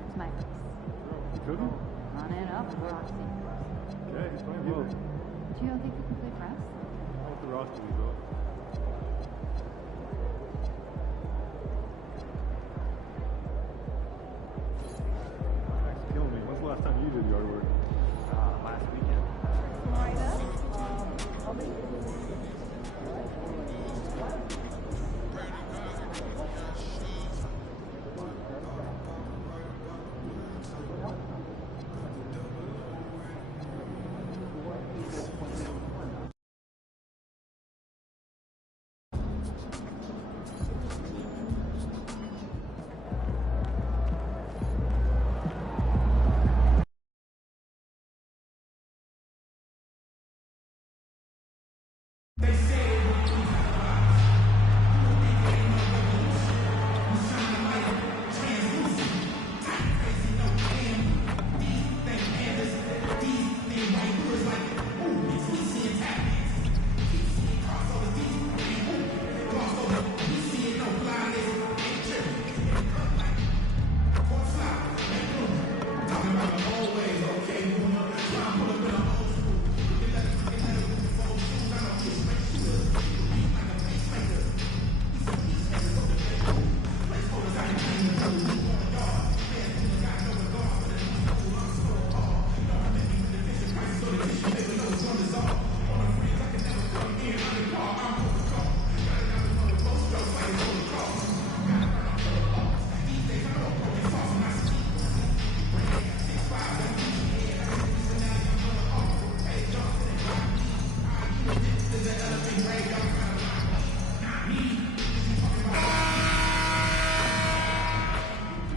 to my place. Cooking? On and up, Roxy. Okay, he's playing well. Do you think we can play for us? I'll let the roster result. That's killing me. When's the last time you did yard work? Last weekend.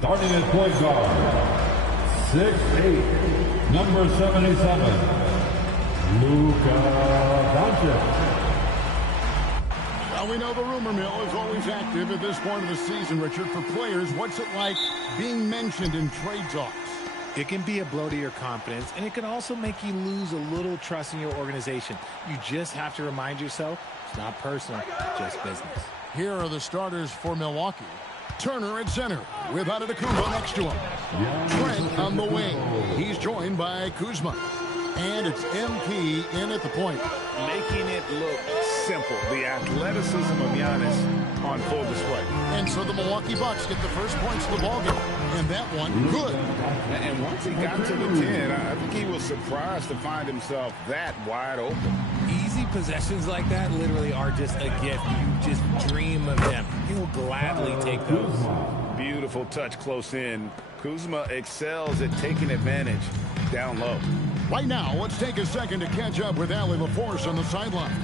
Starting at point guard, 6'8", number 77, Luka Doncic. Well, we know the rumor mill is always active at this point of the season, Richard. For players, what's it like being mentioned in trade talks? It can be a blow to your confidence, and it can also make you lose a little trust in your organization. You just have to remind yourself it's not personal, just business. Here are the starters for Milwaukee. Turner at center with Antetokounmpo next to him. Trent on the wing. He's joined by Kuzma. And it's MP in at the point. Making it look simple. The athleticism of Giannis on full display. And so the Milwaukee Bucks get the first points of the ballgame. And that one, good. And once he got to the 10, I think he was surprised to find himself that wide open. Easy possessions like that literally are just a gift. You just dream of them. He'll gladly take those. Beautiful touch close in. Kuzma excels at taking advantage down low. Right now, let's take a second to catch up with Allie LaForce on the sideline.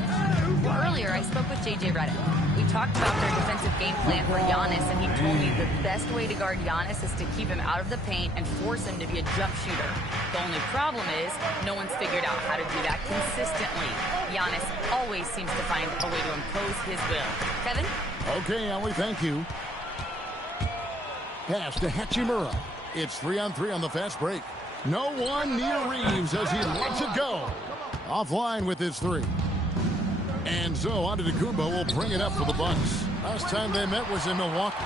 Well, earlier, I spoke with J.J. Redick. We talked about their defensive game plan for Giannis, and he told me the best way to guard Giannis is to keep him out of the paint and force him to be a jump shooter. The only problem is no one's figured out how to do that consistently. Giannis always seems to find a way to impose his will. Kevin? Okay, Allie, thank you. Pass to Hachimura. It's 3-on-3 on the fast break. No one near Reeves as he lets it go. Offline with his three. And so Antetokounmpo will bring it up for the Bucks. Last time they met was in Milwaukee.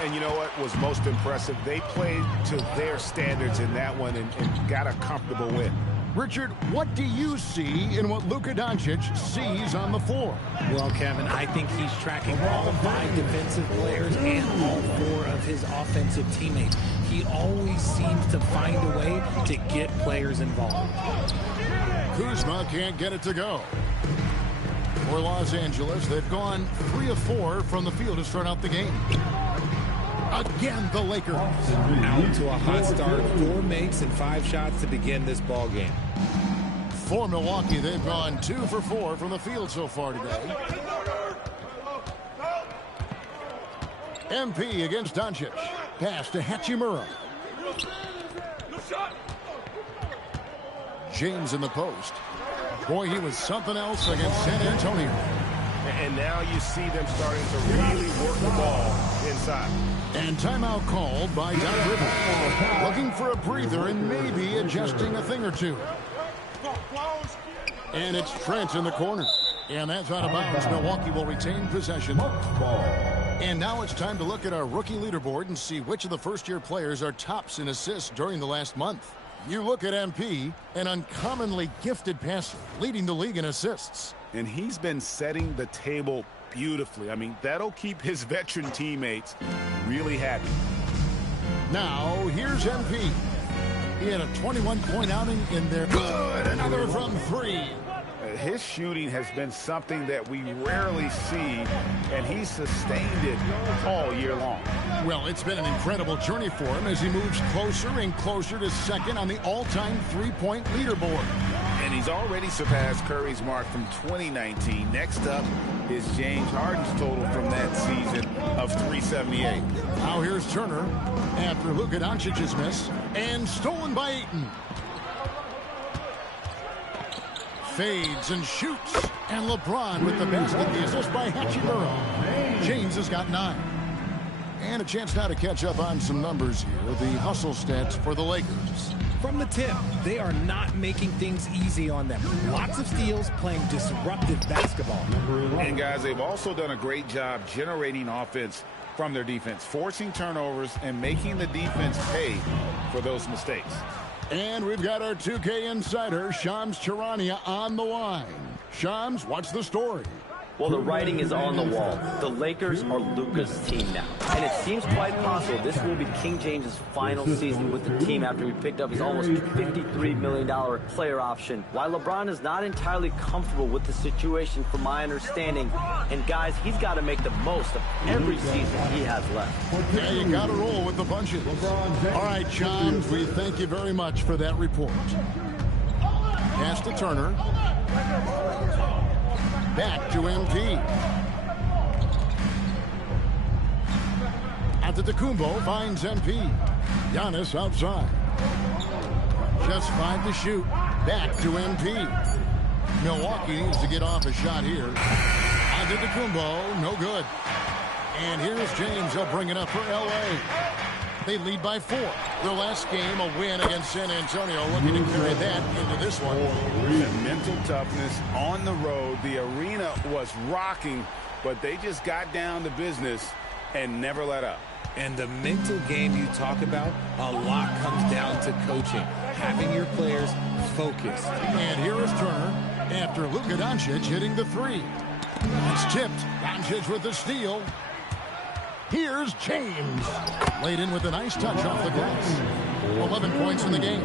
And you know what was most impressive? They played to their standards in that one and got a comfortable win. Richard, what do you see in what Luka Doncic sees on the floor? Well, Kevin, I think he's tracking all 5 defensive players and all 4 of his offensive teammates. He always seems to find a way to get players involved. Kuzma can't get it to go. For Los Angeles, they've gone 3 of 4 from the field to start out the game. Again, the Lakers. Out to a hot start. 4 makes and 5 shots to begin this ball game. For Milwaukee, they've gone 2 for 4 from the field so far today. MP against Doncic. Pass to Hachimura. James in the post. Boy, he was something else against San Antonio. And now you see them starting to really work the ball inside. And timeout called by Doc Rivers. Looking for a breather and maybe adjusting a thing or two. And it's Trent in the corner. And that's out of bounds. Milwaukee will retain possession. And now it's time to look at our rookie leaderboard and see which of the first-year players are tops in assists during the last month. You look at MP, an uncommonly gifted passer, leading the league in assists. And he's been setting the table beautifully. I mean, that'll keep his veteran teammates really happy. Now, here's MP. He had a 21-point outing in there. Good! Another from 3. His shooting has been something that we rarely see, and he's sustained it all year long. Well, it's been an incredible journey for him as he moves closer and closer to second on the all-time three-point leaderboard. And he's already surpassed Curry's mark from 2019. Next up is James Harden's total from that season of 378. Now here's Turner after Luka Doncic's miss, and stolen by Ayton. Fades and shoots, and LeBron with the basket, the assist by Hachimura. James has got 9. And a chance now to catch up on some numbers here. The hustle stats for the Lakers. From the tip, they are not making things easy on them. Lots of steals, playing disruptive basketball. And guys, they've also done a great job generating offense from their defense, forcing turnovers and making the defense pay for those mistakes. And we've got our 2K insider, Shams Charania, on the line. Shams, what's the story? Well, the writing is on the wall. The Lakers are Luka's team now. And it seems quite possible this will be King James's final season with the team after he picked up his almost $53 million player option. While LeBron is not entirely comfortable with the situation from my understanding, and guys, he's got to make the most of every season he has left. Yeah, you got to roll with the punches. All right, Shams, we thank you very much for that report. Pass to Turner. Back to MP. Antetokounmpo finds MP. Giannis outside. Just 5 to shoot. Back to MP. Milwaukee needs to get off a shot here. Antetokounmpo, no good. And here's James. He'll bring it up for L.A. They lead by 4. Their last game, a win against San Antonio, looking to carry that into this one. The mental toughness on the road. The arena was rocking, but they just got down to business and never let up. And the mental game you talk about, a lot comes down to coaching, having your players focused. And here is Turner after Luka Doncic hitting the 3. It's tipped. Doncic with the steal. Here's James. Laid in with a nice touch off the glass. 11 points in the game.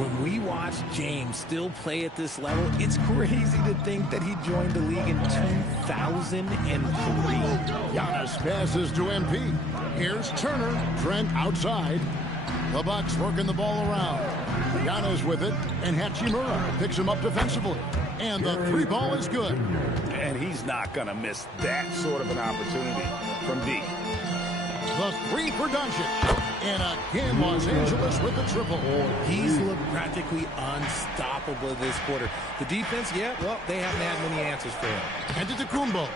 When we watch James still play at this level, it's crazy to think that he joined the league in 2003. Giannis passes to MP. Here's Turner. Trent outside. The Bucks working the ball around. Giannis with it, and Hachimura picks him up defensively. And the 3 ball is good. And he's not going to miss that sort of an opportunity from D. The 3 for Doncic. And again, Los Angeles with the triple. He's looked practically unstoppable this quarter. The defense, yeah, well, they haven't had many answers for him. And to Antetokounmpo.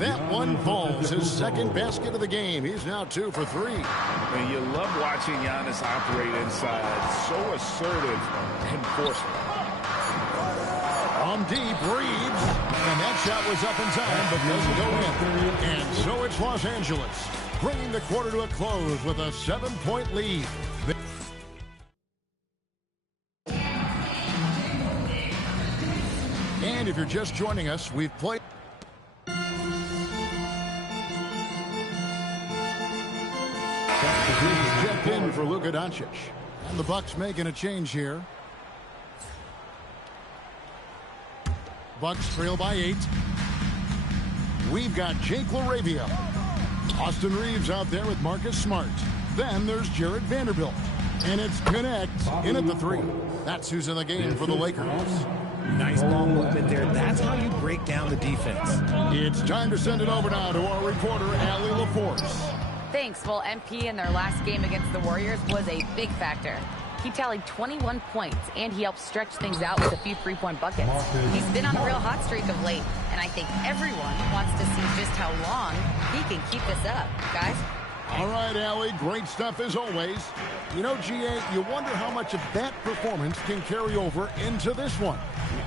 That one falls, his second basket of the game. He's now 2 for 3. And you love watching Giannis operate inside. So assertive and forceful. On deep, Reeves. And that shot was up in time, but doesn't go in. And so it's Los Angeles, bringing the quarter to a close with a 7-point lead. And if you're just joining us, we've played. Checked in for Luka Doncic. And the Bucks making a change here. Bucks trail by 8. We've got Jake LaRavia. Austin Reeves out there with Marcus Smart. Then there's Jared Vanderbilt. And it's Connect in at the 3. That's who's in the game for the Lakers. Nice ball movement there. That's how you break down the defense. It's time to send it over now to our reporter, Allie LaForce. Thanks. Well, MP in their last game against the Warriors was a big factor. He tallied 21 points, and he helped stretch things out with a few 3-point buckets. He's been on a real hot streak of late, and I think everyone wants to see just how long he can keep this up. Guys? All right, Allie, great stuff as always. You know, GA, you wonder how much of that performance can carry over into this one.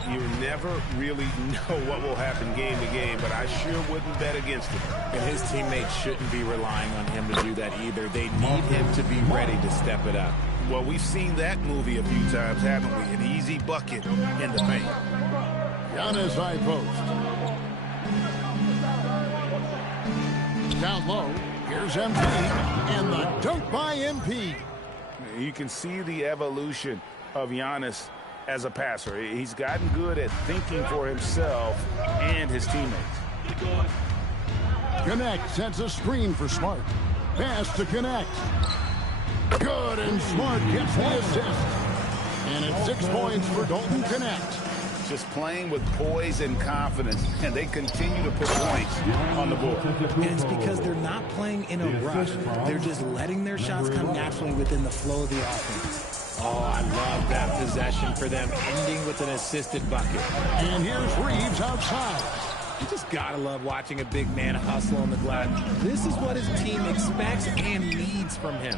You never really know what will happen game to game, but I sure wouldn't bet against it. And his teammates shouldn't be relying on him to do that either. They need him to be ready to step it up. Well, we've seen that movie a few times, haven't we? An easy bucket in the paint. Giannis high post. Down low. Here's MP. And the dunk by MP. You can see the evolution of Giannis as a passer. He's gotten good at thinking for himself and his teammates. Connect sets a screen for Smart. Pass to Connect. Good, and Smart gets the assist. And it's 6 points for Dalton Connect. Just playing with poise and confidence, and they continue to put points on the board. And it's because they're not playing in a rush. They're just letting their shots come naturally within the flow of the offense. Oh, I love that possession for them, ending with an assisted bucket. And here's Reeves outside. You just gotta love watching a big man hustle on the glass. This is what his team expects and needs from him.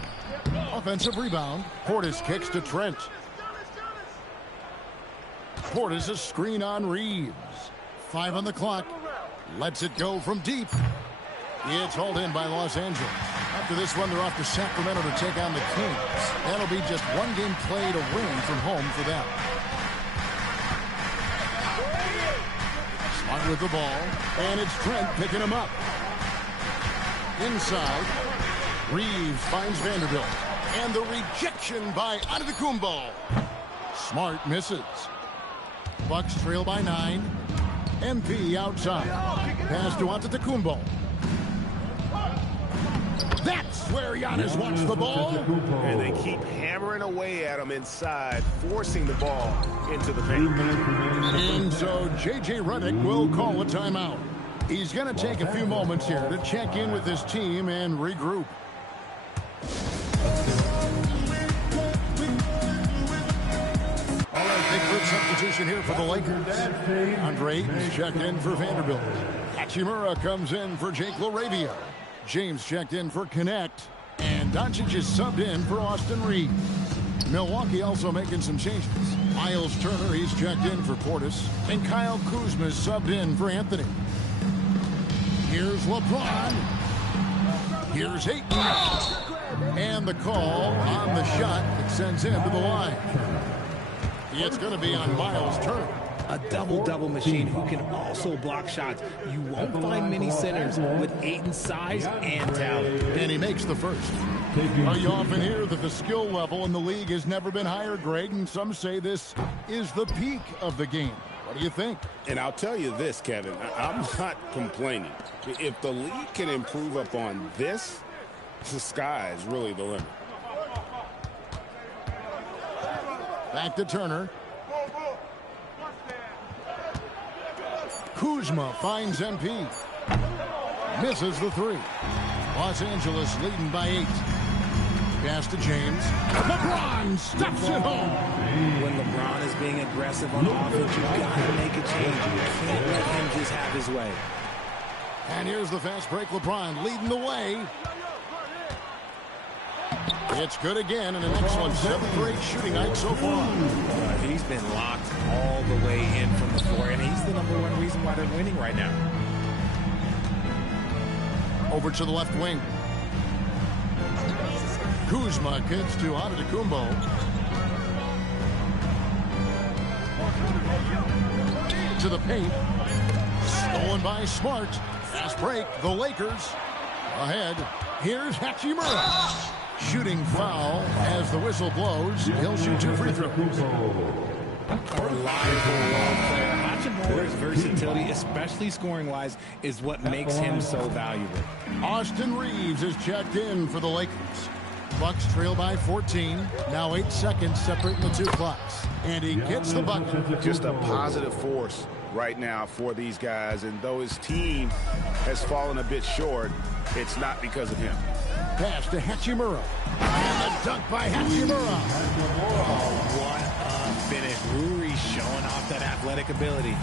Offensive rebound. Portis kicks to Trent. Portis a screen on Reeves. 5 on the clock. Lets it go from deep. It's hauled in by Los Angeles. After this one, they're off to Sacramento to take on the Kings. That'll be just one game played away from home for them. Smart with the ball. And it's Trent picking him up. Inside. Reeves finds Vanderbilt. And the rejection by Antetokounmpo. Smart misses. Bucks trail by 9. MP outside. Pass to Antetokounmpo. That's where Giannis wants the ball. And they keep hammering away at him inside, forcing the ball into the paint. And so J.J. Redick will call a timeout. He's going to take a few moments here to check in with his team and regroup. All right, big group substitution here for the Lakers. Andre Ayton's checked in for Vanderbilt. Hachimura comes in for Jake LaRavia. James checked in for Connect. And Doncic is subbed in for Austin Reeves. Milwaukee also making some changes. Miles Turner, he's checked in for Portis. And Kyle Kuzma is subbed in for Anthony. Here's LeBron. Here's Ayton. And the call on the shot that sends him to the line. It's going to be on Miles Turner. A double-double machine who can also block shots. You won't find many centers with Ayton's size and talent. And he makes the first. Are you often hear that the skill level in the league has never been higher, Greg? And some say this is the peak of the game. What do you think? And I'll tell you this, Kevin, I'm not complaining. If the league can improve upon this, the sky is really the limit. Back to Turner. Kuzma finds MP. Misses the 3. Los Angeles leading by 8. Pass to James. LeBron stuffs it home. When LeBron is being aggressive on offense, you've got to make a change. You can't let him just have his way. And here's the fast break. LeBron leading the way. It's good again, and an excellent 7th grade shooting night so far. He's been locked all the way in from the floor, and he's the #1 reason why they're winning right now. Over to the left wing. Kuzma gets to Antetokounmpo. To the paint. Stolen by Smart. Fast break. The Lakers ahead. Here's Hachimura. Shooting foul as the whistle blows. He'll shoot 2 free throws. A reliable role player. Hachimura's versatility, especially scoring-wise, is what makes him so valuable. Austin Reeves is checked in for the Lakers. Bucks trail by 14. Now 8 seconds separating the 2 clocks. And he gets the bucket. Just a positive force right now for these guys. And though his team has fallen a bit short, it's not because of him. Pass to Hachimura. And a dunk by Hachimura. Oh, what a finish. Ruri's showing off that athletic ability.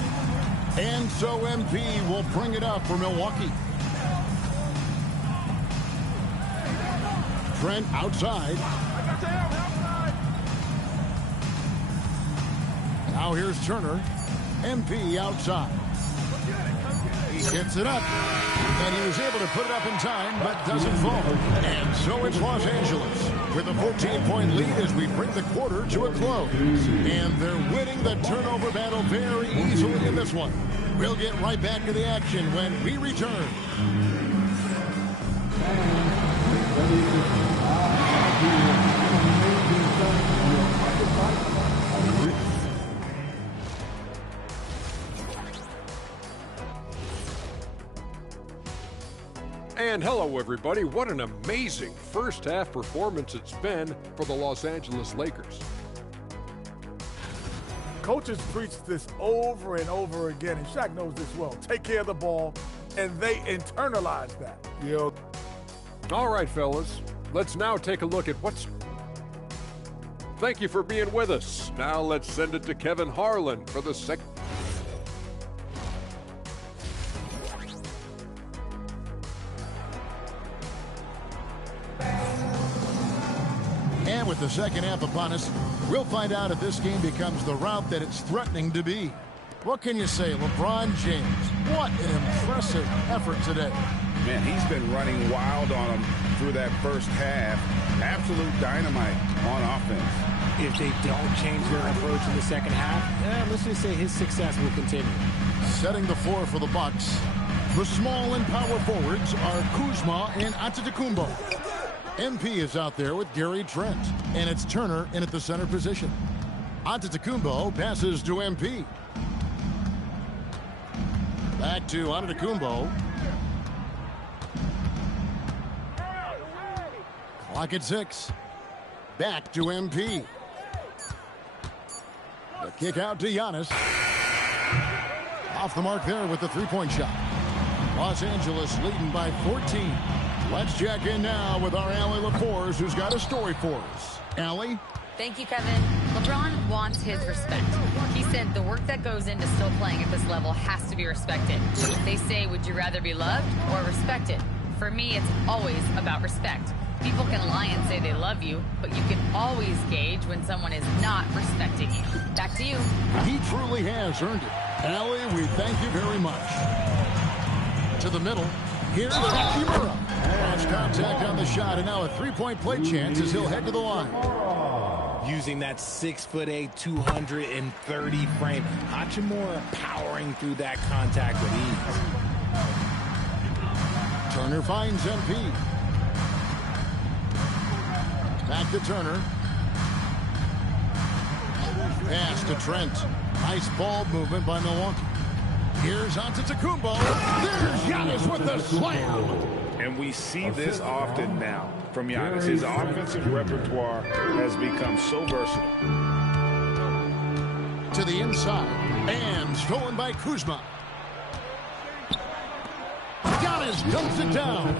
And so MP will bring it up for Milwaukee. Trent outside. Now here's Turner. MP outside. He gets it up. And he was able to put it up in time, but doesn't fall. And so it's Los Angeles with a 14-point lead as we bring the quarter to a close. And they're winning the turnover battle very easily in this one. We'll get right back to the action when we return. And hello, everybody. What an amazing first-half performance it's been for the Los Angeles Lakers. Coaches preach this over and over again, and Shaq knows this well. Take care of the ball, and they internalize that. All right, fellas. Let's now take a look at what's... Thank you for being with us. Now let's send it to Kevin Harlan for the second... And with the second half upon us, we'll find out if this game becomes the route that it's threatening to be. What can you say, LeBron James? What an impressive effort today. Man, he's been running wild on them through that first half. Absolute dynamite on offense. If they don't change their approach in the second half, let's just say his success will continue. Setting the floor for the Bucks. The small and power forwards are Kuzma and Antetokounmpo. MP is out there with Gary Trent, and it's Turner in at the center position. Antetokounmpo passes to MP. Back to Antetokounmpo. Clock at 6. Back to MP. The kick out to Giannis. Off the mark there with the three-point shot. Los Angeles leading by 14. Let's check in now with our Allie LaForce, who's got a story for us. Allie? Thank you, Kevin. LeBron wants his respect. He said the work that goes into still playing at this level has to be respected. They say, would you rather be loved or respected? For me, it's always about respect. People can lie and say they love you, but you can always gauge when someone is not respecting you. Back to you. He truly has earned it. Allie, we thank you very much. To the middle. Here's Hachimura. Cross contact on the shot, and now a three-point play chance as he'll head to the line. Using that 6'8", 230 frame, Hachimura powering through that contact with ease. Turner finds MP. Back to Turner. Pass to Trent. Nice ball movement by Milwaukee. Here's Antetokounmpo. There's Giannis with the slam. And we see this often now from Giannis. His offensive repertoire has become so versatile. To the inside. And stolen by Kuzma. Giannis dumps it down.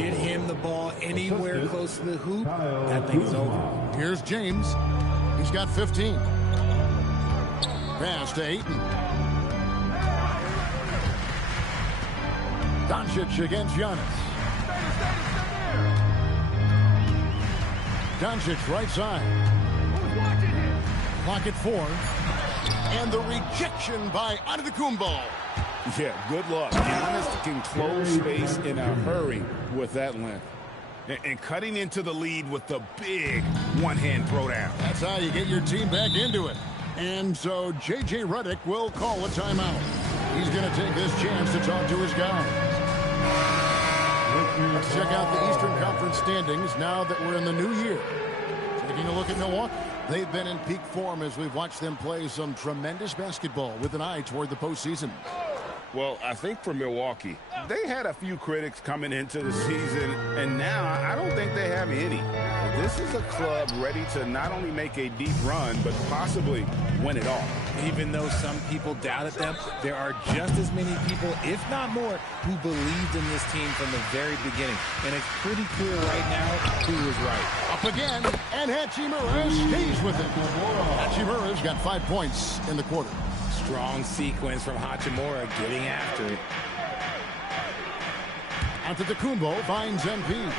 Get him the ball anywhere close to the hoop. That thing's over. Here's James. He's got 15. Pass to Ayton. Doncic against Giannis. Doncic right side. Clock at 4. And the rejection by Antetokounmpo. Yeah, good luck. Giannis can close space in a hurry with that length. And cutting into the lead with the big one-hand throwdown. That's how you get your team back into it. And so J.J. Redick will call a timeout. He's going to take this chance to talk to his guys. Let's check out the Eastern Conference standings now that we're in the new year. Taking a look at Milwaukee. They've been in peak form as we've watched them play some tremendous basketball with an eye toward the postseason. Well, I think for Milwaukee, they had a few critics coming into the season, and now I don't think they have any. This is a club ready to not only make a deep run, but possibly win it all. Even though some people doubted them, there are just as many people, if not more, who believed in this team from the very beginning. And it's pretty clear right now who was right. Up again, and Hachimura stays with it. Hachimura's got 5 points in the quarter. Strong sequence from Hachimura getting after it. Antetokounmpo finds MP.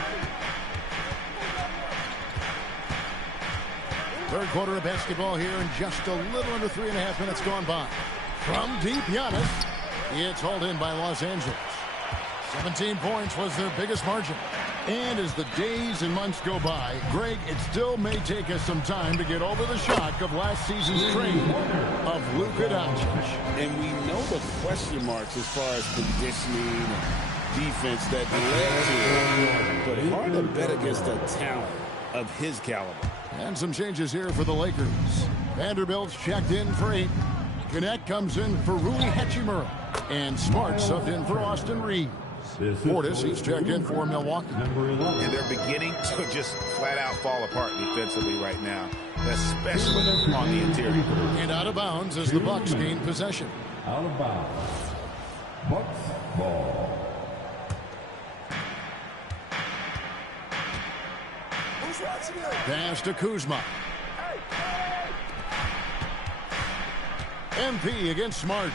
Third quarter of basketball here, and just a little under 3.5 minutes gone by. From deep, Giannis. It's hauled in by Los Angeles. 17 points was their biggest margin. And as the days and months go by, Greg, it still may take us some time to get over the shock of last season's trade of Luka Doncic. And we know the question marks as far as conditioning and defense that led to it. But hard to bet against a talent of his caliber. And some changes here for the Lakers. Vanderbilt's checked in for 8. Connect comes in for Rui Hachimura. And Smart subbed in for Austin Reeves. Portis, he's checked in for Milwaukee. And they're beginning to just flat out fall apart defensively right now, especially on the interior. And out of bounds as the Bucks gain possession. Out of bounds. Bucks ball. Pass to Kuzma. MP against Smart.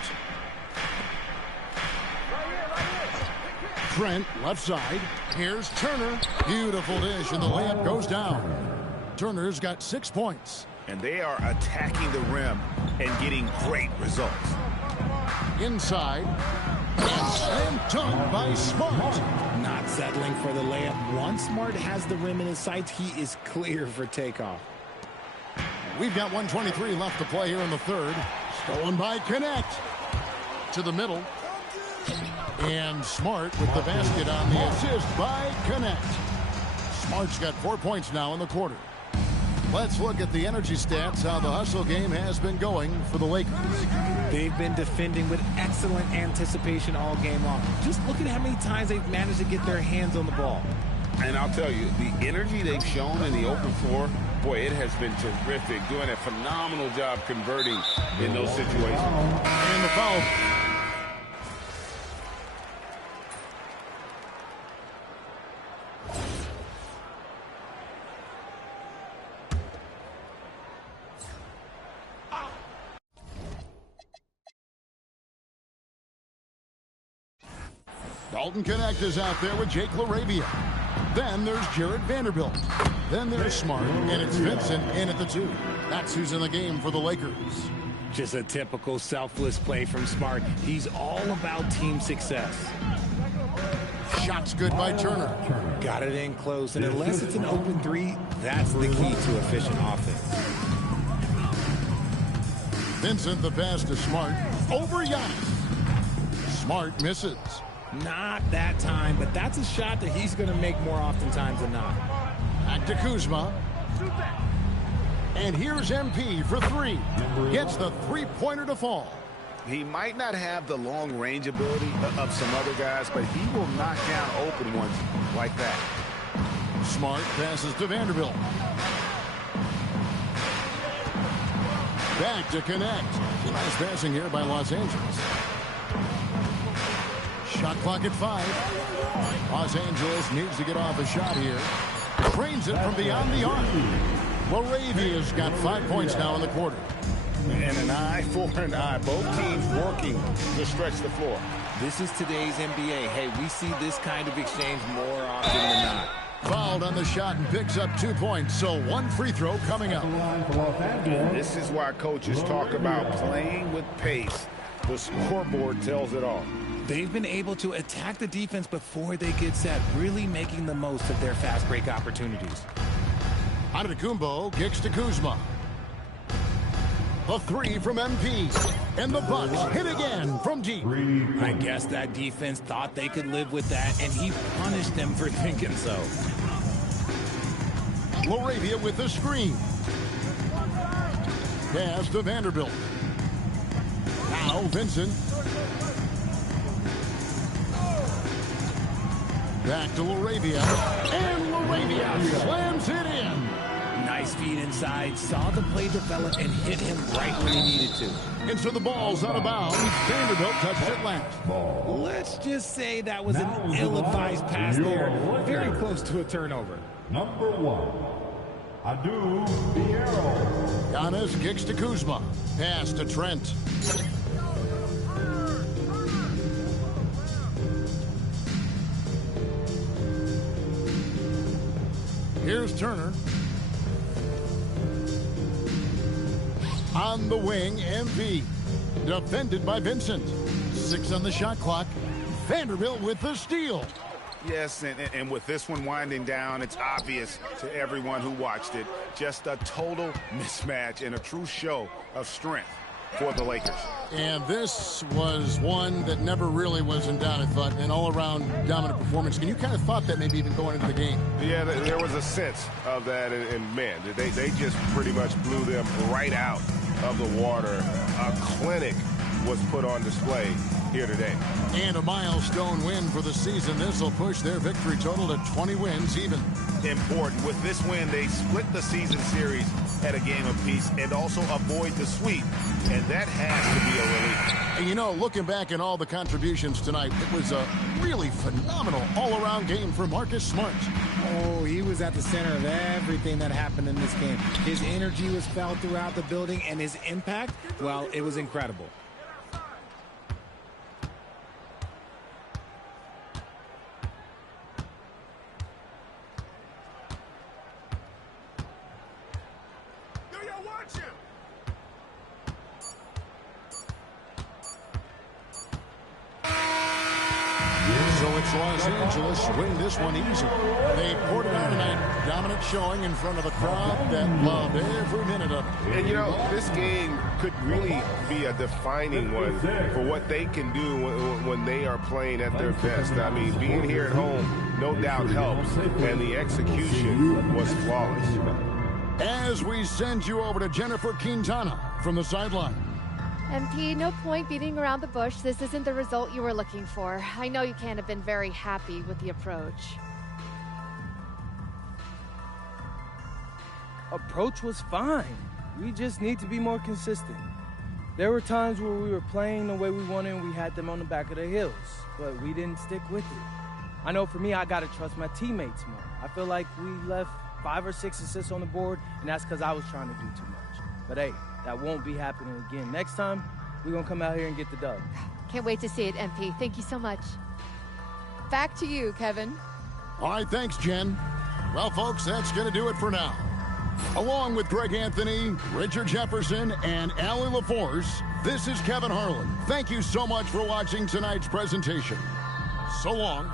Trent, left side. Here's Turner. Beautiful dish, and the layup goes down. Turner's got 6 points. And they are attacking the rim and getting great results. Inside. And slam dunk by Smart. Not settling for the layup. Once Smart has the rim in his sights, he is clear for takeoff. We've got 1:23 left to play here in the third. Stolen by Connect. To the middle. And Smart with the basket on the assist by Connect. Smart's got 4 points now in the quarter. Let's look at the energy stats, how the hustle game has been going for the Lakers. They've been defending with excellent anticipation all game long. Just look at how many times they've managed to get their hands on the ball. And I'll tell you, the energy they've shown in the open floor, boy, it has been terrific. Doing a phenomenal job converting in those situations. And the foul. Dalton Connect is out there with Jake LaRavia. Then there's Jared Vanderbilt. Then there's Smart, and it's Vincent in at the 2. That's who's in the game for the Lakers. Just a typical selfless play from Smart. He's all about team success. Shot's good by Turner. Got it in close, and unless it's an open 3, that's the key to efficient offense. Vincent, the pass to Smart. Over Giannis. Smart misses. Not that time, but that's a shot that he's going to make more oftentimes than not. Back to Kuzma. And here's MP for 3. Gets the three-pointer to fall. He might not have the long-range ability of some other guys, but he will knock down open ones like that. Smart passes to Vanderbilt. Back to Connect. Nice passing here by Los Angeles. Shot clock at 5. Los Angeles needs to get off a shot here. Trains it from beyond the arc. LaRavia's got 5 points now in the quarter. And an eye for an eye. Both teams working to stretch the floor. This is today's NBA. Hey, we see this kind of exchange more often than not. Fouled on the shot and picks up 2 points. So 1 free throw coming up. This is why coaches talk about playing with pace. The scoreboard tells it all. They've been able to attack the defense before they get set, really making the most of their fast break opportunities. Antetokounmpo kicks to Kuzma. A 3 from MP. And the Bucks hit again from deep. I guess that defense thought they could live with that, and he punished them for thinking so. LaRavia with the screen. Pass to Vanderbilt. Now Vincent. Back to LaRavia. And LaRavia slams it in. Nice feed inside. Saw the play develop and hit him right when he needed to. And so the ball's out of bounds. Vanderbilt touched it last. Let's just say that was an ill-advised pass there. Very close to a turnover. Number 1, Adu Fierro. Giannis kicks to Kuzma. Pass to Trent. Here's Turner. On the wing, MP. Defended by Vincent. 6 on the shot clock. Vanderbilt with the steal. Yes, and with this one winding down, it's obvious to everyone who watched it. Just a total mismatch and a true show of strength for the Lakers. And this was one that never really was in doubt, I thought, an all-around dominant performance. And you kind of thought that maybe even going into the game. Yeah, there was a sense of that, and man, they just pretty much blew them right out of the water. A clinic was put on display here today. And a milestone win for the season. This will push their victory total to 20 wins even. Important. With this win, they split the season series at a game apiece and also avoid the sweep. And that has to be a relief. And you know, looking back at all the contributions tonight, it was a really phenomenal all-around game for Marcus Smart. Oh, he was at the center of everything that happened in this game. His energy was felt throughout the building, and his impact, well, it was incredible. Los Angeles win this one easily. They poured it out tonight, dominant showing in front of a crowd that loved every minute of it. And, you know, this game could really be a defining one for what they can do when they are playing at their best. I mean, being here at home no doubt helps, and the execution was flawless. As we send you over to Jennifer Quintana from the sideline. MP, no point beating around the bush. This isn't the result you were looking for. I know you can't have been very happy with the approach. Approach was fine. We just need to be more consistent. There were times where we were playing the way we wanted and we had them on the back of their heels, but we didn't stick with it. I know for me, I got to trust my teammates more. I feel like we left 5 or 6 assists on the board, and that's because I was trying to do too much. But hey, that won't be happening again. Next time, we're going to come out here and get the dub. Can't wait to see it, MP. Thank you so much. Back to you, Kevin. All right, thanks, Jen. Well, folks, that's going to do it for now. Along with Greg Anthony, Richard Jefferson, and Allie LaForce, this is Kevin Harlan. Thank you so much for watching tonight's presentation. So long.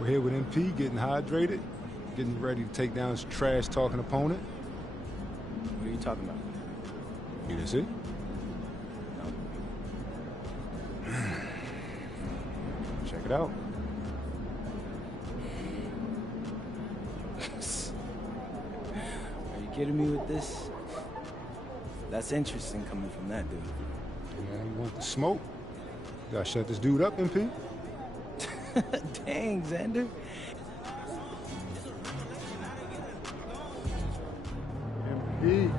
We're here with MP, getting hydrated, getting ready to take down his trash-talking opponent. What are you talking about? You didn't see? No. Check it out. Are you kidding me with this? That's interesting coming from that dude. Man, you want the smoke? You gotta shut this dude up, MP. Dang, Xander. MP.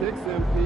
Kicks, MP.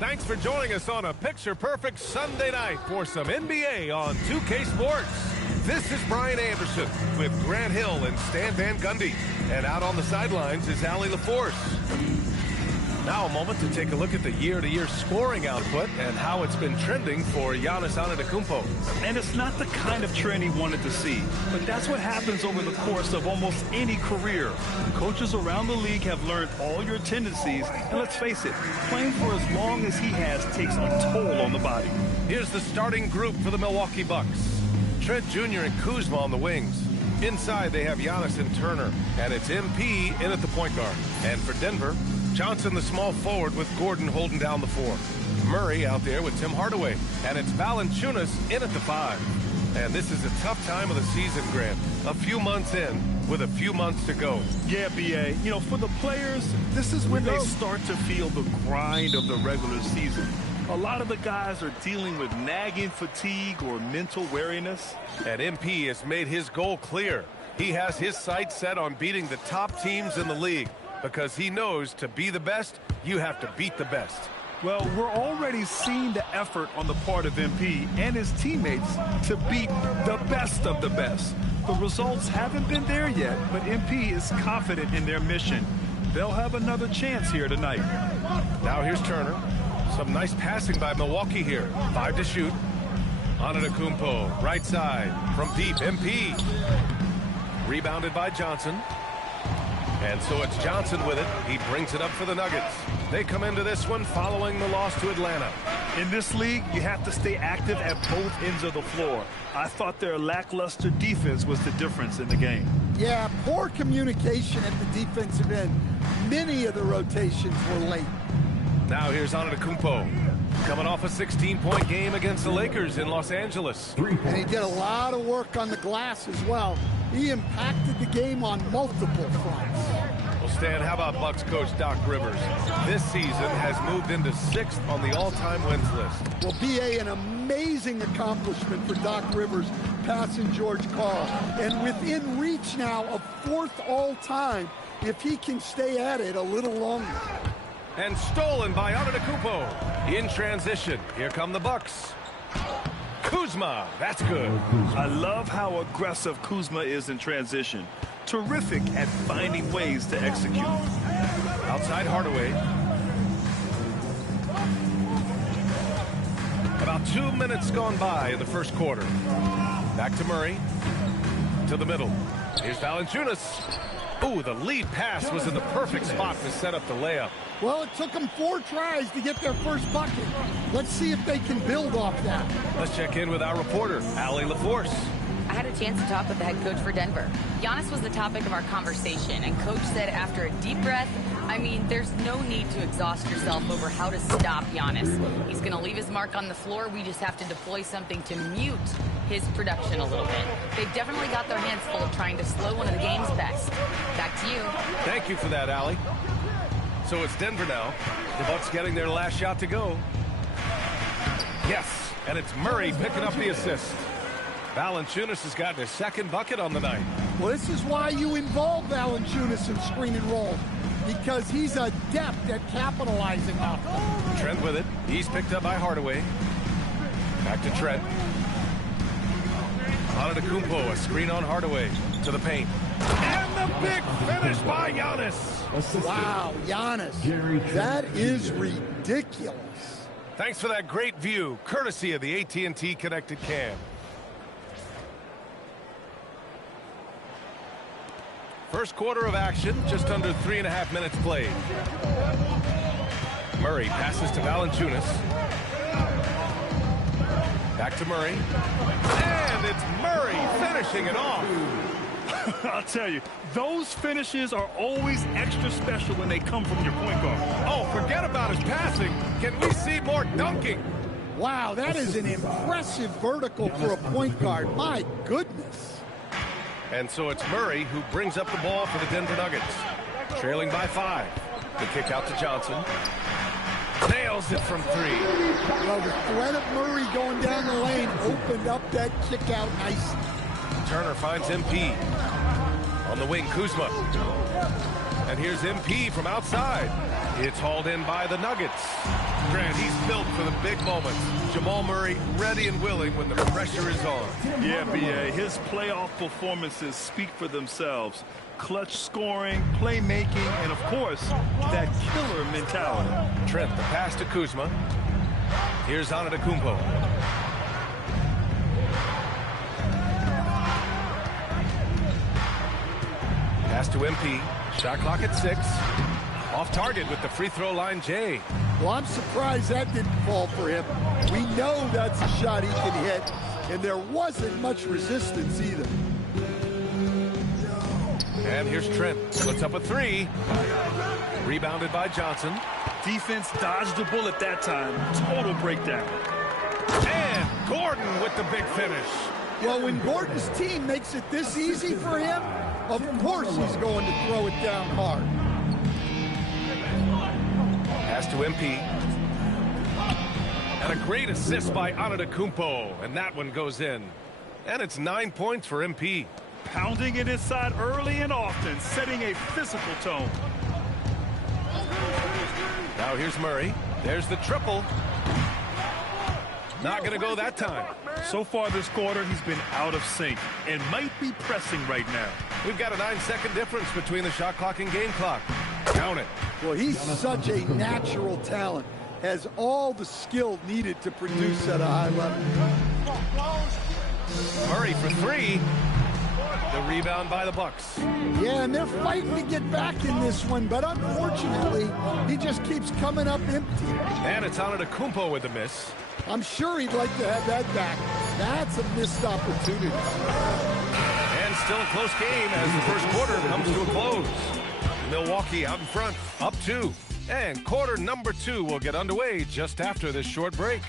Thanks for joining us on a picture-perfect Sunday night for some NBA on 2K Sports. This is Brian Anderson with Grant Hill and Stan Van Gundy. And out on the sidelines is Allie LaForce. Now a moment to take a look at the year-to-year scoring output and how it's been trending for Giannis Antetokounmpo. And it's not the kind of trend he wanted to see, but that's what happens over the course of almost any career. Coaches around the league have learned all your tendencies, and let's face it, playing for as long as he has takes a toll on the body. Here's the starting group for the Milwaukee Bucks. Trent Jr. and Kuzma on the wings. Inside, they have Giannis and Turner, and it's MP in at the point guard. And for Denver, Johnson, the small forward, with Gordon holding down the 4. Murray out there with Tim Hardaway, and it's Valanciunas in at the 5. And this is a tough time of the season, Grant. A few months in, with a few months to go. Yeah, B.A. You know, for the players, this is when they start to feel the grind of the regular season. A lot of the guys are dealing with nagging fatigue or mental weariness. And MP has made his goal clear. He has his sights set on beating the top teams in the league, because he knows to be the best, you have to beat the best. Well, we're already seeing the effort on the part of MP and his teammates to beat the best of the best. The results haven't been there yet, but MP is confident in their mission. They'll have another chance here tonight. Now here's Turner. Some nice passing by Milwaukee here. 5 to shoot. Antetokounmpo, right side, from deep, MP. Rebounded by Johnson. And so it's Johnson with it. He brings it up for the Nuggets. They come into this one following the loss to Atlanta. In this league, you have to stay active at both ends of the floor. I thought their lackluster defense was the difference in the game. Yeah, poor communication at the defensive end. Many of the rotations were late. Now here's Antetokounmpo, coming off a 16-point game against the Lakers in Los Angeles. And he did a lot of work on the glass as well. He impacted the game on multiple fronts. Well, Stan, how about Bucks coach Doc Rivers? This season has moved into 6th on the all-time wins list. Well, B.A., an amazing accomplishment for Doc Rivers passing George Karl. And within reach now of 4th all-time if he can stay at it a little longer. And stolen by Antetokounmpo. In transition, here come the Bucks. Kuzma, that's good. I love how aggressive Kuzma is in transition. Terrific at finding ways to execute. Outside Hardaway. About 2 minutes gone by in the first quarter. Back to Murray. To the middle. Here's Valanciunas. Ooh, the lead pass was in the perfect spot to set up the layup. Well, it took them 4 tries to get their first bucket. Let's see if they can build off that. Let's check in with our reporter, Allie LaForce. I had a chance to talk with the head coach for Denver. Giannis was the topic of our conversation, and coach said after a deep breath, I mean, there's no need to exhaust yourself over how to stop Giannis. He's going to leave his mark on the floor. We just have to deploy something to mute his production a little bit. They've definitely got their hands full of trying to slow one of the game's best. Back to you. Thank you for that, Allie. So it's Denver now. The Bucks getting their last shot to go. Yes, and it's Murray picking up the assist. Valanciunas has gotten his 2nd bucket on the night. Well, this is why you involve Valanciunas in screen and roll, because he's adept at capitalizing off them. Trent with it. He's picked up by Hardaway. Back to Trent. Antetokounmpo, a screen on Hardaway to the paint. And the big finish by Giannis. Wow, Giannis. That is ridiculous. Thanks for that great view, courtesy of the AT&T Connected Cam. First quarter of action, just under 3.5 minutes played. Murray passes to Valanciunas. Back to Murray. And it's Murray finishing it off. I'll tell you, those finishes are always extra special when they come from your point guard. Oh, forget about his passing. Can we see more dunking? Wow, that is an impressive vertical for a point guard. My goodness. And so it's Murray who brings up the ball for the Denver Nuggets. Trailing by 5. The kick out to Johnson. Nails it from 3. Well, the threat of Murray going down the lane opened up that kick out nicely. Turner finds MP. On the wing, Kuzma. And here's MP from outside. It's hauled in by the Nuggets. Grant, he's built for the big moments. Jamal Murray ready and willing when the pressure is on. Yeah, B.A., his playoff performances speak for themselves. Clutch scoring, playmaking, and of course, that killer mentality. Trent, the pass to Kuzma. Here's Antetokounmpo. Pass to MP. Shot clock at 6. Off target with the free throw line, Jay. Well, I'm surprised that didn't fall for him. We know that's a shot he can hit, and there wasn't much resistance either. And here's Trent. Splits up a 3. Rebounded by Johnson. Defense dodged the bullet that time. Total breakdown. And Gordon with the big finish. Well, when Gordon's team makes it this easy for him, of course he's going to throw it down hard. Pass to MP. And a great assist by Antetokounmpo. And that one goes in. And it's 9 points for MP. Pounding it inside early and often, setting a physical tone. Now here's Murray. There's the triple. Not going to go that time. So far this quarter, he's been out of sync and might be pressing right now. We've got a 9-second difference between the shot clock and game clock. Count it. Well, he's such a natural talent. Has all the skill needed to produce at a high level. Murray for 3. The rebound by the Bucks. Yeah, and they're fighting to get back in this one, but unfortunately, he just keeps coming up empty. And it's Antetokounmpo with the miss. I'm sure he'd like to have that back. That's a missed opportunity. And still a close game as the first quarter comes to a close. Milwaukee out in front, up 2. And quarter number 2 will get underway just after this short break.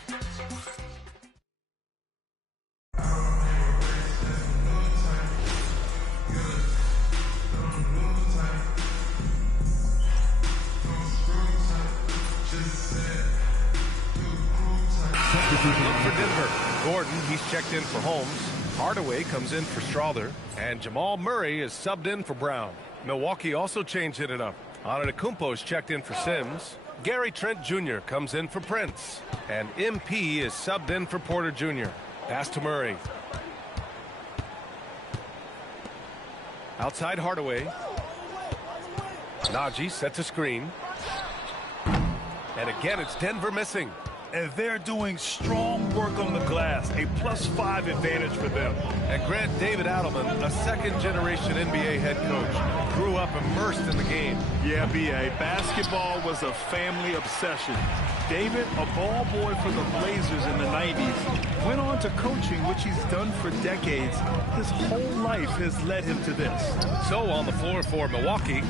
Look for Denver. Gordon, he's checked in for Holmes. Hardaway comes in for Strawther. And Jamal Murray is subbed in for Brown. Milwaukee also changing it up. Antetokounmpo's checked in for Sims. Gary Trent Jr. comes in for Prince. And MP is subbed in for Porter Jr. Pass to Murray. Outside Hardaway. Najee sets a screen. And again, it's Denver missing. And they're doing strong work on the glass, a +5 advantage for them. And Grant, David Adelman, a second-generation NBA head coach, grew up immersed in the game. Yeah, B.A., basketball was a family obsession. David, a ball boy for the Blazers in the 90s, went on to coaching, which he's done for decades. His whole life has led him to this. So on the floor for Milwaukee,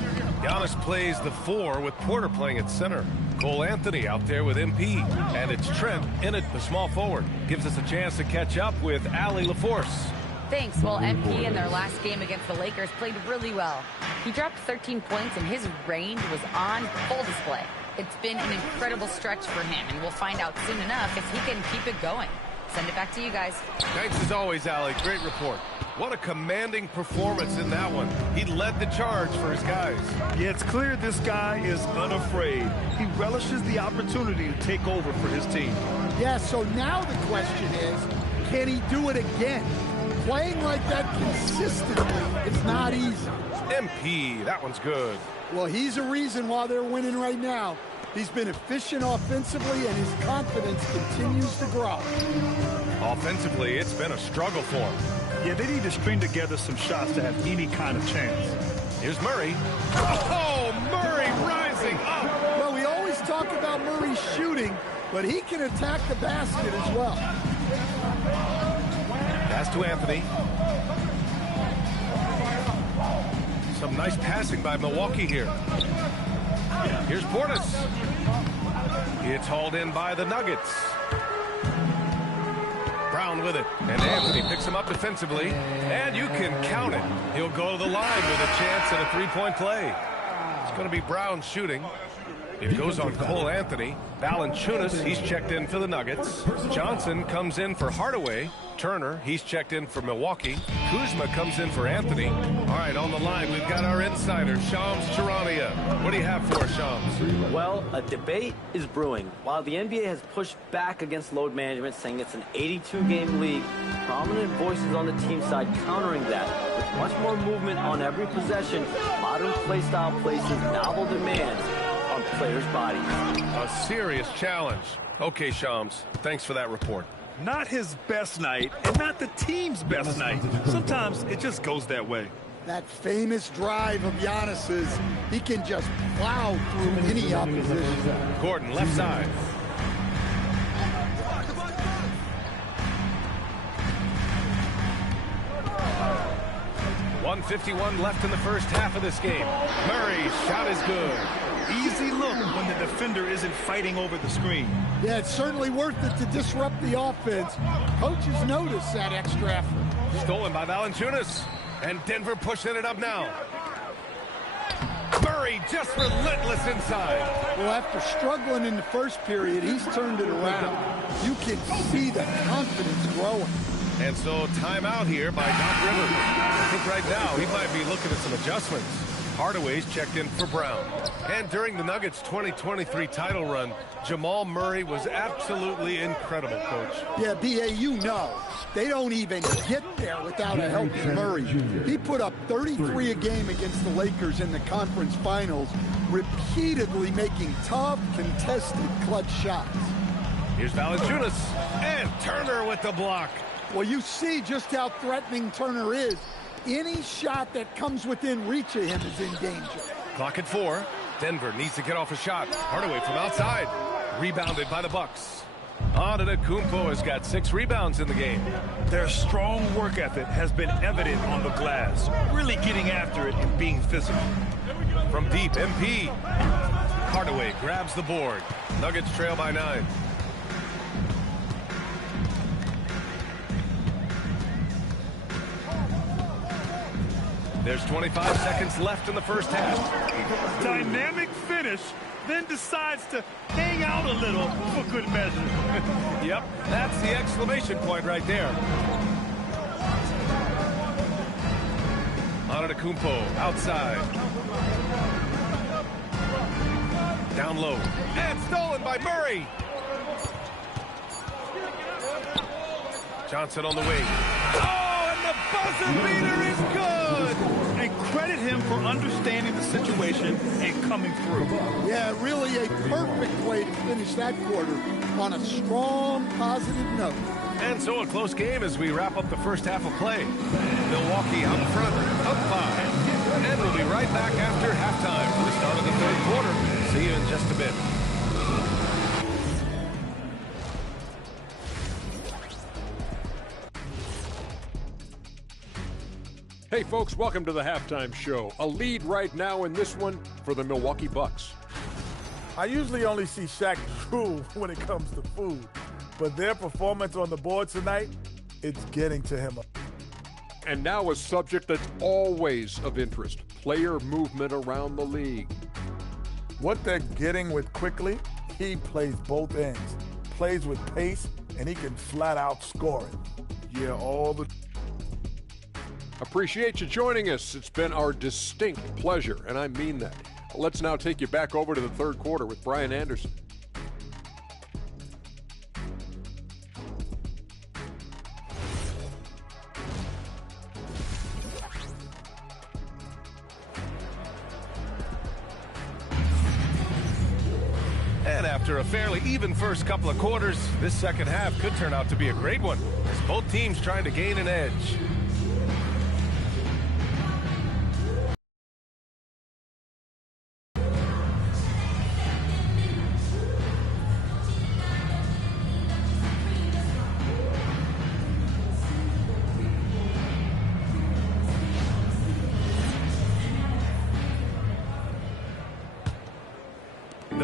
Giannis plays the 4 with Porter playing at center. Cole Anthony out there with MP. And it's Trent in it, the small forward. Gives us a chance to catch up with Allie LaForce. Thanks. Well, MP in their last game against the Lakers played really well. He dropped 13 points and his range was on full display. It's been an incredible stretch for him, and we'll find out soon enough if he can keep it going. Send it back to you guys. Thanks as always, Allie. Great report. What a commanding performance in that one. He led the charge for his guys. Yeah, it's clear this guy is unafraid. He relishes the opportunity to take over for his team. Yeah, so now the question is, can he do it again? Playing like that consistently, it's not easy. MP, that one's good. Well, he's a reason why they're winning right now. He's been efficient offensively, and his confidence continues to grow. Offensively, it's been a struggle for him. Yeah, they need to string together some shots to have any kind of chance. Here's Murray. Oh, Murray rising up. Well, we always talk about Murray shooting, but he can attack the basket as well. Pass to Anthony. Some nice passing by Milwaukee here. Here's Portis. It's hauled in by the Nuggets. Brown with it. And Anthony picks him up defensively. And you can count it. He'll go to the line with a chance at a three-point play. It's going to be Brown shooting. It goes on Cole Anthony. Valanciunas, he's checked in for the Nuggets. Johnson comes in for Hardaway. Turner, he's checked in for Milwaukee. Kuzma comes in for Anthony. All right, on the line, we've got our insider, Shams Charania. What do you have for us, Shams? Well, a debate is brewing. While the NBA has pushed back against load management, saying it's an 82-game league, prominent voices on the team side countering that. With much more movement on every possession, modern play style places novel demands on players' bodies. A serious challenge. Okay, Shams, thanks for that report. Not his best night, and not the team's best night. Sometimes it just goes that way. That famous drive of Giannis's, he can just plow through any opposition. Gordon, left side. .151 left in the first half of this game. Murray's shot is good. Easy look when the defender isn't fighting over the screen. Yeah, it's certainly worth it to disrupt the offense. Coaches notice that extra effort. Stolen by Valanciunas. And Denver pushing it up now. Murray just relentless inside. Well, after struggling in the first period, he's turned it around. You can see the confidence growing. And so timeout here by Doc Rivers. I think right now he might be looking at some adjustments. Hardaway's checked in for Brown. And during the Nuggets' 2023 title run, Jamal Murray was absolutely incredible, Coach. Yeah, B.A., you know, they don't even get there without a healthy Murray. He put up 33 a game against the Lakers in the conference finals, repeatedly making tough, contested clutch shots. Here's Valanciunas, and Turner with the block. Well, you see just how threatening Turner is. Any shot that comes within reach of him is in danger. Clock at 4. Denver needs to get off a shot. Hardaway from outside. Rebounded by the Bucks. Antetokounmpo has got 6 rebounds in the game. Their strong work ethic has been evident on the glass, really getting after it and being physical. From deep, MP. Hardaway grabs the board. Nuggets trail by 9. There's 25 seconds left in the first half. Dynamic finish, then decides to hang out a little for good measure. Yep, that's the exclamation point right there. Antetokounmpo outside. Down low. And stolen by Murray. Johnson on the wing. Oh, and the buzzer beater is good. And credit him for understanding the situation and coming through. Yeah, really a perfect way to finish that quarter on a strong, positive note. And so a close game as we wrap up the first half of play. Milwaukee out in front, up 5. And we'll be right back after halftime for the start of the third quarter. See you in just a bit. Hey folks, welcome to the halftime show. A lead right now in this one for the Milwaukee Bucks. I usually only see Shaq drool when it comes to food, but their performance on the board tonight, it's getting to him. And now a subject that's always of interest, player movement around the league. What they're getting with Quickly, he plays both ends, plays with pace, and he can flat out score it. Yeah, all the Appreciate you joining us. It's been our distinct pleasure, and I mean that. Let's now take you back over to the third quarter with Brian Anderson. And after a fairly even first couple of quarters, this second half could turn out to be a great one, as both teams trying to gain an edge.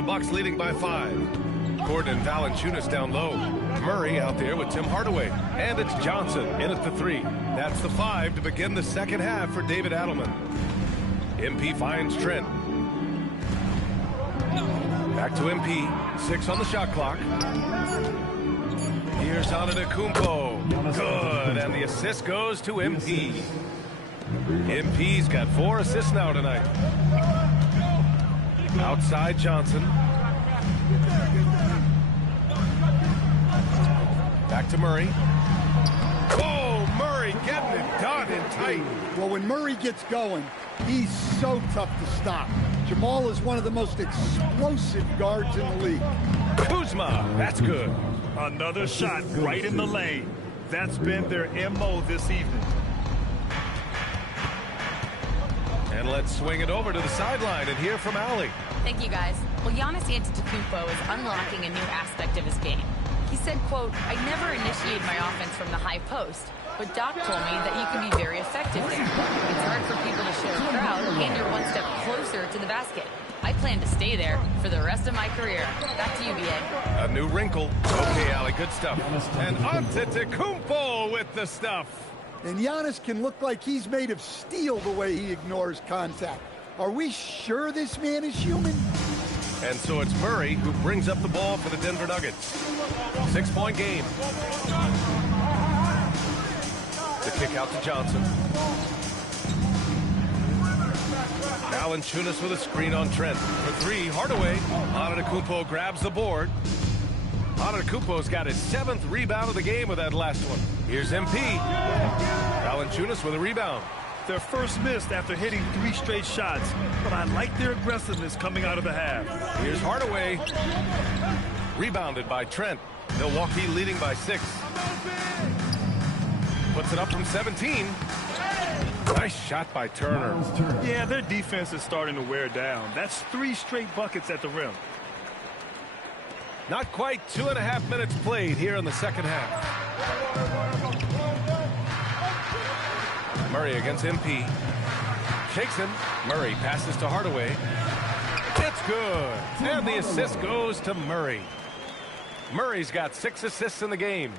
The Bucks leading by 5. Gordon and Valanciunas down low. Murray out there with Tim Hardaway. And it's Johnson in at the 3. That's the 5 to begin the second half for David Adelman. MP finds Trent. Back to MP. 6 on the shot clock. Here's Antetokounmpo. Good. And the assist goes to MP. MP's got 4 assists now tonight. Outside Johnson. Back to Murray. Oh, Murray getting it done in tight. Well, when Murray gets going, he's so tough to stop. Jamal is one of the most explosive guards in the league. Kuzma, that's good. Another shot right in the lane. That's been their MO this evening. And let's swing it over to the sideline and hear from Allie. Thank you, guys. Well, Giannis Antetokounmpo is unlocking a new aspect of his game. He said, quote, "I never initiate my offense from the high post, but Doc told me that you can be very effective there. It's hard for people to show a crowd, and you're one step closer to the basket. I plan to stay there for the rest of my career." Back to you, B.A. A new wrinkle. Okay, Allie, good stuff. And Antetokounmpo with the stuff. And Giannis can look like he's made of steel the way he ignores contact. Are we sure this man is human? And so it's Murray who brings up the ball for the Denver Nuggets. 6-point game. The kick out to Johnson. Valanciunas with a screen on Trent. For 3, Hardaway. Antetokounmpo grabs the board. Antetokounmpo's got his 7th rebound of the game with that last one. Here's MP. Valanciunas with a rebound. Their first missed after hitting 3 straight shots, but I like their aggressiveness coming out of the half. Here's Hardaway. Rebounded by Trent. Milwaukee leading by 6. Puts it up from 17. Nice shot by Turner. Yeah, their defense is starting to wear down. That's 3 straight buckets at the rim. Not quite 2.5 minutes played here in the second half. Murray against MP. Shakes him. Murray passes to Hardaway. It's good. And the assist goes to Murray. Murray's got 6 assists in the game.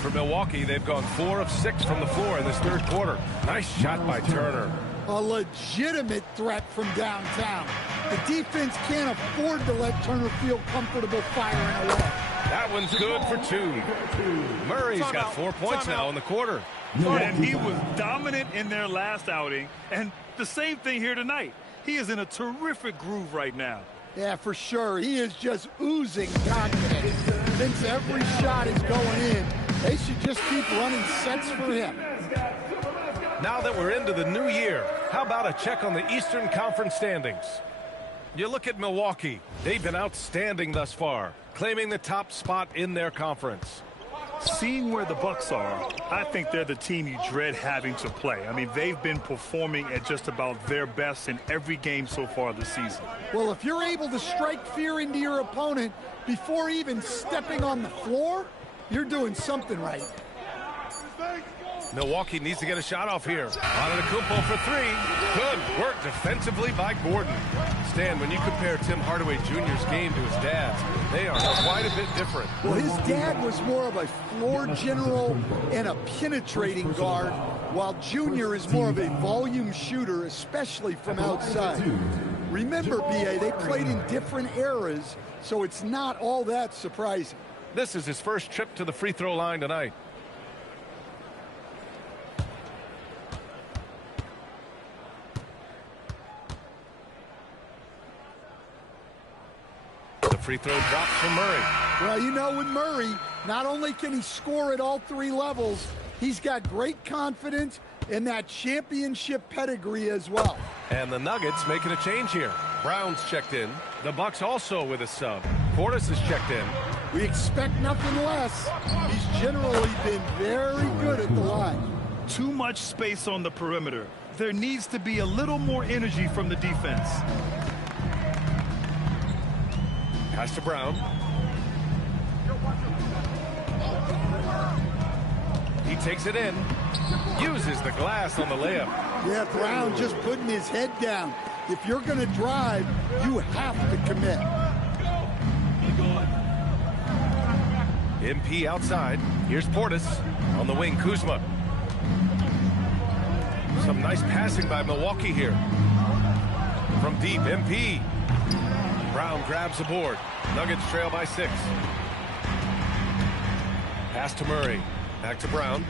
For Milwaukee, they've gone 4 of 6 from the floor in this third quarter. Nice shot by Turner. A legitimate threat from downtown. The defense can't afford to let Turner feel comfortable firing away. That one's good for 2. Murray's got 4 points now in the quarter. And he was dominant in their last outing, and the same thing here tonight. He is in a terrific groove right now. Yeah, for sure. He is just oozing confidence. Since every shot is going in, they should just keep running sets for him. Now that we're into the new year, how about a check on the Eastern Conference standings? You look at Milwaukee. They've been outstanding thus far, claiming the top spot in their conference. Seeing where the Bucks are, I think they're the team you dread having to play. I mean, they've been performing at just about their best in every game so far this season. Well, if you're able to strike fear into your opponent before even stepping on the floor, you're doing something right. Milwaukee needs to get a shot off here. Antetokounmpo for 3. Good work defensively by Gordon. Stan, when you compare Tim Hardaway Jr.'s game to his dad's, they are quite a bit different. Well, his dad was more of a floor general and a penetrating guard, while Jr. is more of a volume shooter, especially from outside. Remember, B.A., they played in different eras, so it's not all that surprising. This is his first trip to the free throw line tonight. The free throw drops for Murray. Well, you know, with Murray, not only can he score at all 3 levels, he's got great confidence and that championship pedigree as well. And the Nuggets making a change here. Brown's checked in. The Bucks also with a sub. Portis is checked in. We expect nothing less. He's generally been very good at the line. Too much space on the perimeter. There needs to be a little more energy from the defense. Pass to Brown. He takes it in. Uses the glass on the layup. Yeah, Brown just putting his head down. If you're going to drive, you have to commit. MP outside. Here's Portis on the wing. Kuzma. Some nice passing by Milwaukee here. From deep, MP. Brown grabs the board. Nuggets trail by 6. Pass to Murray. Back to Brown.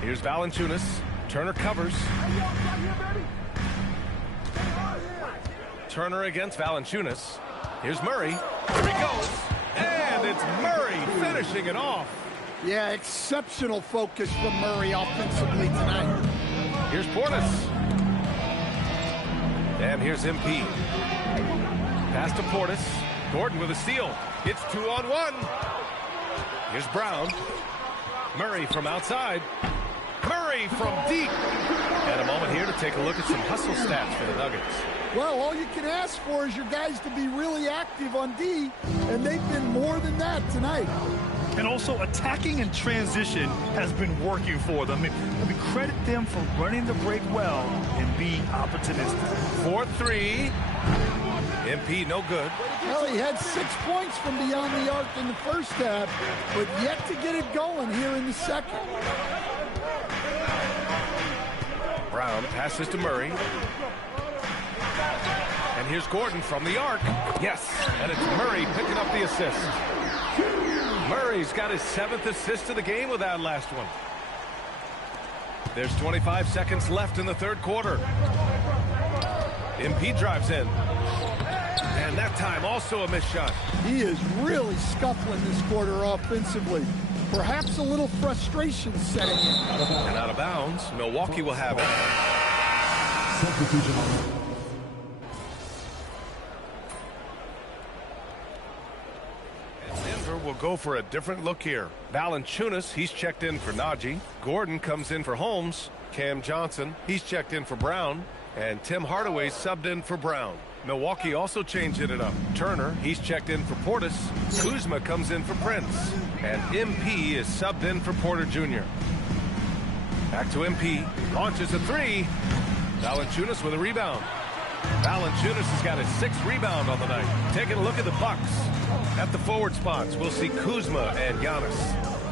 Here's Valanciunas. Turner covers. Turner against Valanciunas. Here's Murray. Here he goes. And it's Murray finishing it off. Yeah, exceptional focus from Murray offensively tonight. Here's Portis. And here's MP. Pass to Portis. Gordon with a steal. It's 2-on-1. Here's Brown. Murray from outside. Murray from deep. And a moment here to take a look at some hustle stats for the Nuggets. Well, all you can ask for is your guys to be really active on D, and they've been more than that tonight. And also, attacking in transition has been working for them. I mean, credit them for running the break well and being opportunistic. 4-3. MP no good. Well, he had 6 points from beyond the arc in the first half, but yet to get it going here in the second. Brown passes to Murray. And here's Gordon from the arc. Yes, and it's Murray picking up the assist. Murray's got his 7th assist of the game with that last one. There's 25 seconds left in the third quarter. MP drives in. And that time also a missed shot. He is really scuffling this quarter offensively. Perhaps a little frustration setting in. And out of bounds, Milwaukee will have it. Substitution. Denver will go for a different look here. Valanciunas, he's checked in for Najee. Gordon comes in for Holmes. Cam Johnson, he's checked in for Brown. And Tim Hardaway subbed in for Brown. Milwaukee also changing it up. Turner, he's checked in for Portis. Kuzma comes in for Prince. And MP is subbed in for Porter Jr. Back to MP. Launches a 3. Valanciunas with a rebound. Valanciunas has got his 6th rebound on the night. Taking a look at the Bucks. At the forward spots, we'll see Kuzma and Giannis.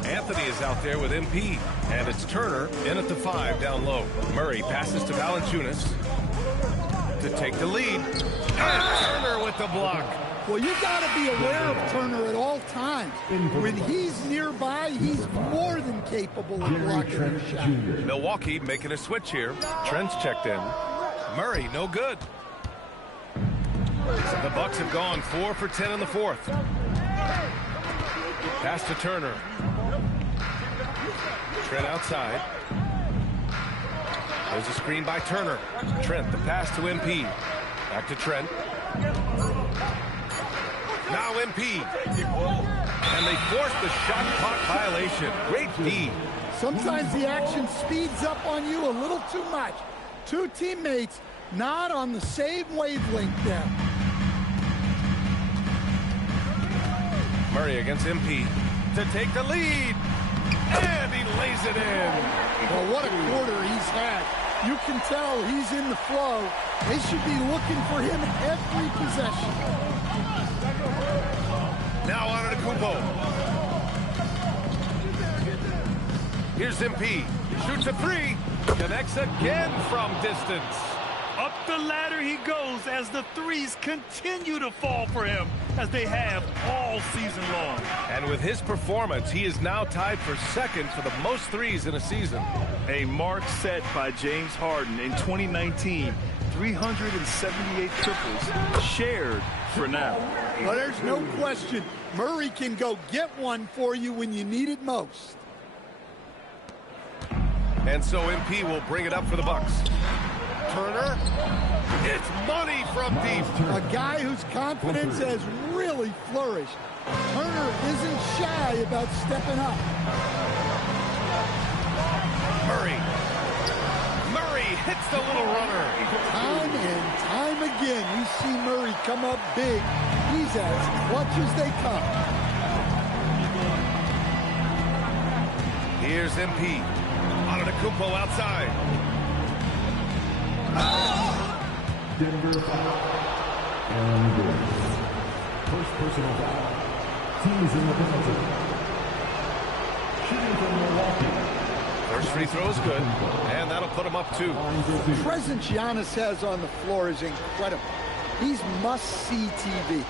Anthony is out there with MP. And it's Turner in at the 5 down low. Murray passes to Valanciunas to take the lead. And Turner with the block. Well, you got to be aware of Turner at all times. When he's nearby, he's more than capable of blocking a shot. Milwaukee making a switch here. Trent's checked in. Murray, no good. The Bucks have gone 4 for 10 in the fourth. Pass to Turner. Trent outside. There's a screen by Turner. Trent, the pass to MP. Back to Trent. Now MP. And they force the shot clock violation. Great D. Sometimes the action speeds up on you a little too much. Two teammates not on the same wavelength there. Murray against MP to take the lead. And he lays it in. Well, what a quarter he's had. You can tell he's in the flow. They should be looking for him every possession. Now on to Kumpo. Here's MP. Shoots a 3. Connects again from distance. Up the ladder he goes as the threes continue to fall for him, as they have all season long. And with his performance, he is now tied for 2nd for the most threes in a season. A mark set by James Harden in 2019. 378 triples shared for now. Well, there's no question. Murray can go get one for you when you need it most. And so MP will bring it up for the Bucks. Turner. It's money from deep. A guy whose confidence has really flourished. Turner isn't shy about stepping up. Murray. Murray hits the little runner. Time and time again, you see Murray come up big. He's as clutch as they come. Here's MP. Antetokounmpo outside. Denver foul. Aaron Gordon. First personal foul. Teams in the penalty. Shooting from Milwaukee. First free throw is good, and that'll put him up 2. The presence Giannis has on the floor is incredible. He's must-see TV.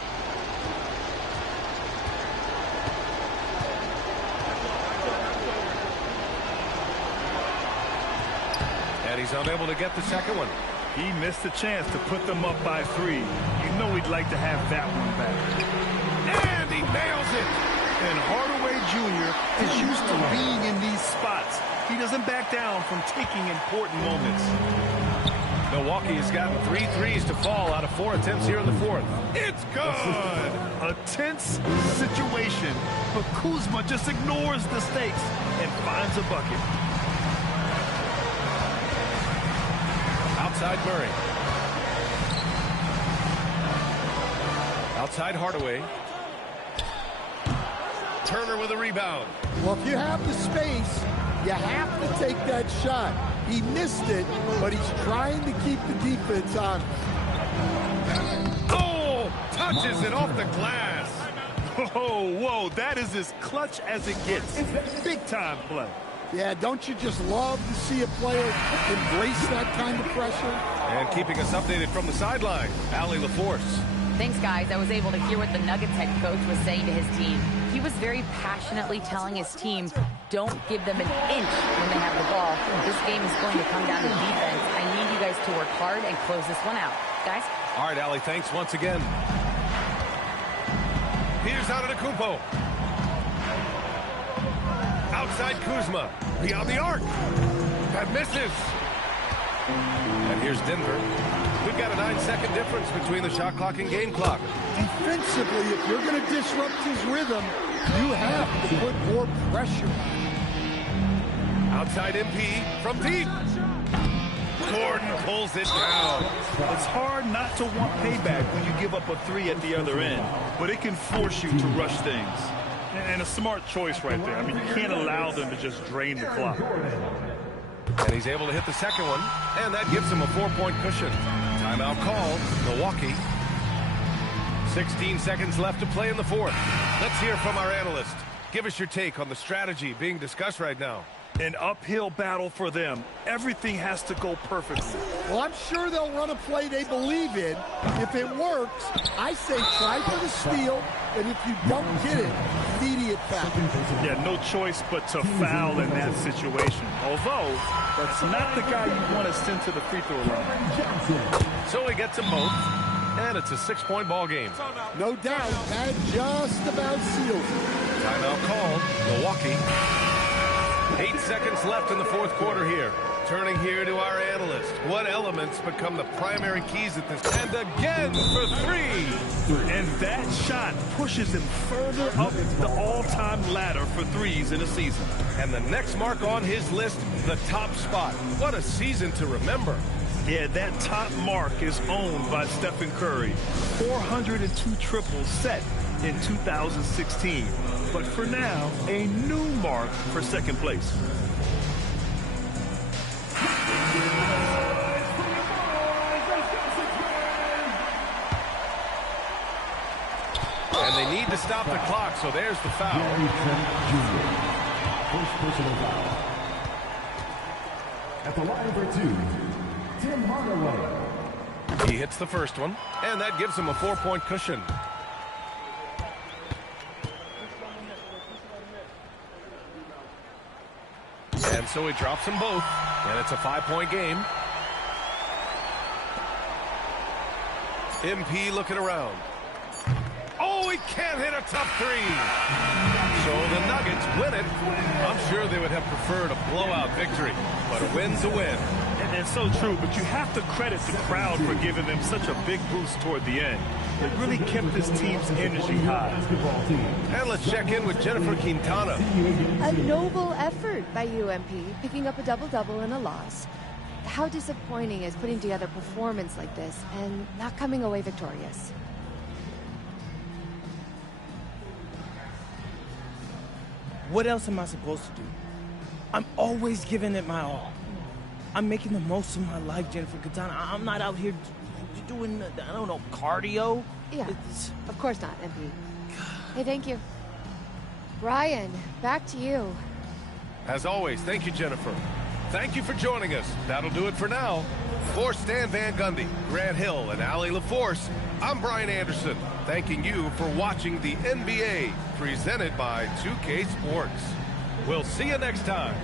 And he's unable to get the second one. He missed a chance to put them up by 3. You know he'd like to have that one back. And he nails it. And Hardaway Jr. is used to being in these spots. He doesn't back down from taking important moments. Milwaukee has gotten 3 threes to fall out of 4 attempts here in the 4th. It's good. A tense situation, but Kuzma just ignores the stakes and finds a bucket. Outside Murray. Outside Hardaway. Turner with a rebound. Well, if you have the space, you have to take that shot. He missed it, but he's trying to keep the defense on. Oh, touches it off the glass. Oh, whoa, that is as clutch as it gets. Big time play. Yeah, don't you just love to see a player embrace that kind of pressure? And keeping us updated from the sideline, Allie LaForce. Thanks, guys. I was able to hear what the Nuggets head coach was saying to his team. He was very passionately telling his team, don't give them an inch when they have the ball. This game is going to come down to defense. I need you guys to work hard and close this one out. Guys? All right, Allie, thanks once again. Here's Antetokounmpo. Outside Kuzma. Beyond the arc. That misses. And here's Denver. We've got a 9-second difference between the shot clock and game clock. Defensively, if you're going to disrupt his rhythm, you have to put more pressure. Outside MP from deep. Gordon pulls it down. It's hard not to want payback when you give up a 3 at the other end, but it can force you to rush things. And a smart choice right there. I mean, you can't allow them to just drain the clock. And he's able to hit the second one, and that gives him a 4-point cushion. Timeout called, Milwaukee. 16 seconds left to play in the 4th. Let's hear from our analyst. Give us your take on the strategy being discussed right now. An uphill battle for them. Everything has to go perfectly. Well, I'm sure they'll run a play they believe in. If it works, I say try for the steal, and if you don't get it, immediate foul. Yeah, no choice but to foul in that situation. Although, that's not the guy you want to send to the free throw line. So he gets them both, and it's a 6-point ball game. No doubt, that just about seals it. Timeout called, Milwaukee. 8 seconds left in the 4th quarter here. Turning here to our analyst. What elements become the primary keys at this? And again for 3. And that shot pushes him further up the all-time ladder for threes in a season. And the next mark on his list, the top spot. What a season to remember. Yeah, that top mark is owned by Stephen Curry. 402 triples set in 2016. But for now, a new mark for second place. And they need to stop the clock, so there's the foul. First personal foul. At the line for 2, Tim Hardaway. He hits the first one, and that gives him a 4-point cushion. And so he drops them both, and it's a 5-point game. MP looking around. Oh, he can't hit a tough 3. So the Nuggets win it. I'm sure they would have preferred a blowout victory, but a win's a win. And it's so true, but you have to credit the crowd for giving them such a big boost toward the end. It really kept this team's energy high. And let's check in with Jennifer Quintana. A noble effort by UMP, picking up a double-double in a loss. How disappointing is putting together a performance like this and not coming away victorious? What else am I supposed to do? I'm always giving it my all. I'm making the most of my life, Jennifer Katana. I'm not out here doing, I don't know, cardio. Yeah, of course not, MP. Hey, thank you. Brian, back to you. As always, thank you, Jennifer. Thank you for joining us. That'll do it for now. For Stan Van Gundy, Grant Hill, and Allie LaForce, I'm Brian Anderson, thanking you for watching the NBA, presented by 2K Sports. We'll see you next time.